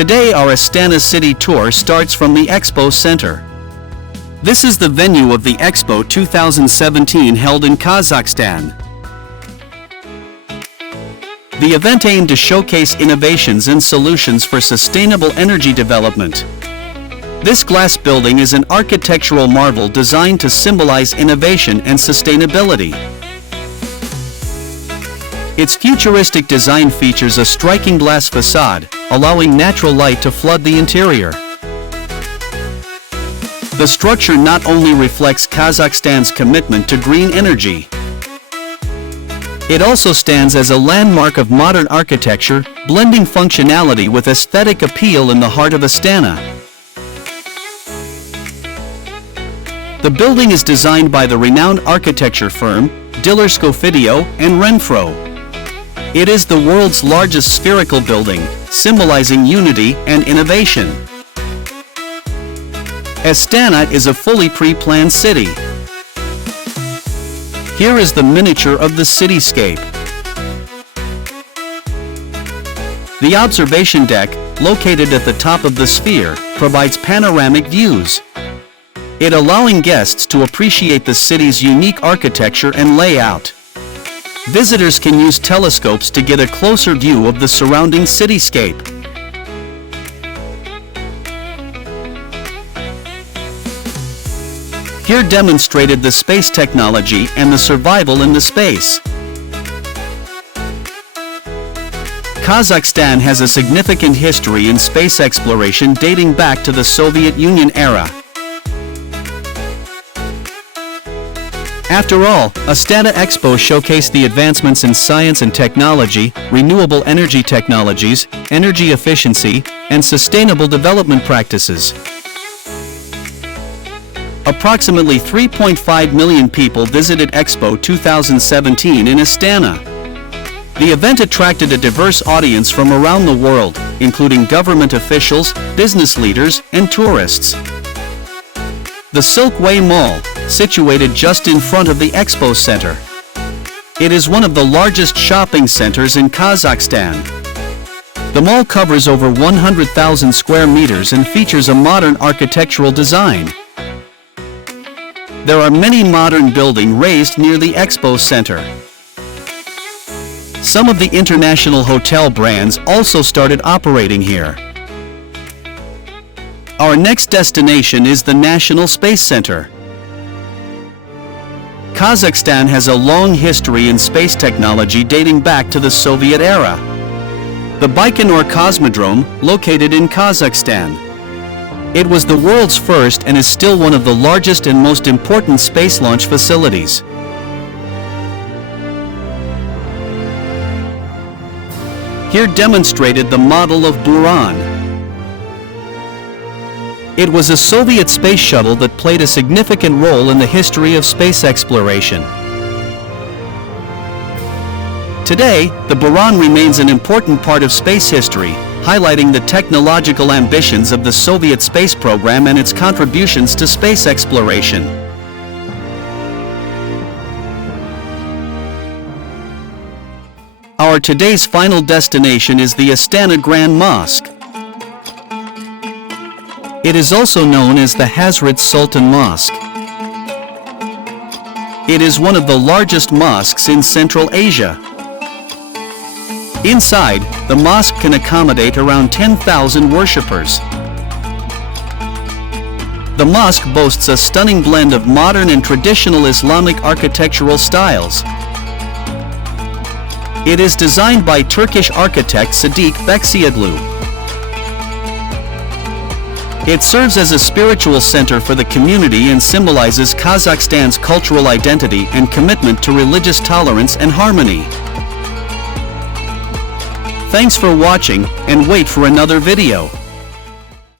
Today our Astana city tour starts from the Expo Center. This is the venue of the Expo 2017 held in Kazakhstan. The event aimed to showcase innovations and solutions for sustainable energy development. This glass building is an architectural marvel designed to symbolize innovation and sustainability. Its futuristic design features a striking glass facade, allowing natural light to flood the interior. The structure not only reflects Kazakhstan's commitment to green energy, it also stands as a landmark of modern architecture, blending functionality with aesthetic appeal in the heart of Astana. The building is designed by the renowned architecture firm, Diller-Scofidio and Renfro. It is the world's largest spherical building, symbolizing unity and innovation. Astana is a fully pre-planned city. Here is the miniature of the cityscape. The observation deck, located at the top of the sphere, provides panoramic views, it allowing guests to appreciate the city's unique architecture and layout. Visitors can use telescopes to get a closer view of the surrounding cityscape. Here demonstrated the space technology and the survival in the space. Kazakhstan has a significant history in space exploration dating back to the Soviet Union era. After all, Astana Expo showcased the advancements in science and technology, renewable energy technologies, energy efficiency, and sustainable development practices. Approximately 3.5 million people visited Expo 2017 in Astana. The event attracted a diverse audience from around the world, including government officials, business leaders, and tourists. The Silkway Mall, situated just in front of the Expo Center. It is one of the largest shopping centers in Kazakhstan. The mall covers over 100,000 square meters and features a modern architectural design. There are many modern buildings raised near the Expo Center. Some of the international hotel brands also started operating here. Our next destination is the National Space Center. Kazakhstan has a long history in space technology dating back to the Soviet era. The Baikonur Cosmodrome, located in Kazakhstan. It was the world's first and is still one of the largest and most important space launch facilities. Here demonstrated the model of Buran. It was a Soviet space shuttle that played a significant role in the history of space exploration. Today, the Buran remains an important part of space history, highlighting the technological ambitions of the Soviet space program and its contributions to space exploration. Our today's final destination is the Astana Grand Mosque. It is also known as the Hazrat Sultan Mosque. It is one of the largest mosques in Central Asia. Inside, the mosque can accommodate around 10,000 worshippers. The mosque boasts a stunning blend of modern and traditional Islamic architectural styles. It is designed by Turkish architect Sadiq Bekçioglu. It serves as a spiritual center for the community and symbolizes Kazakhstan's cultural identity and commitment to religious tolerance and harmony. Thanks for watching, and wait for another video.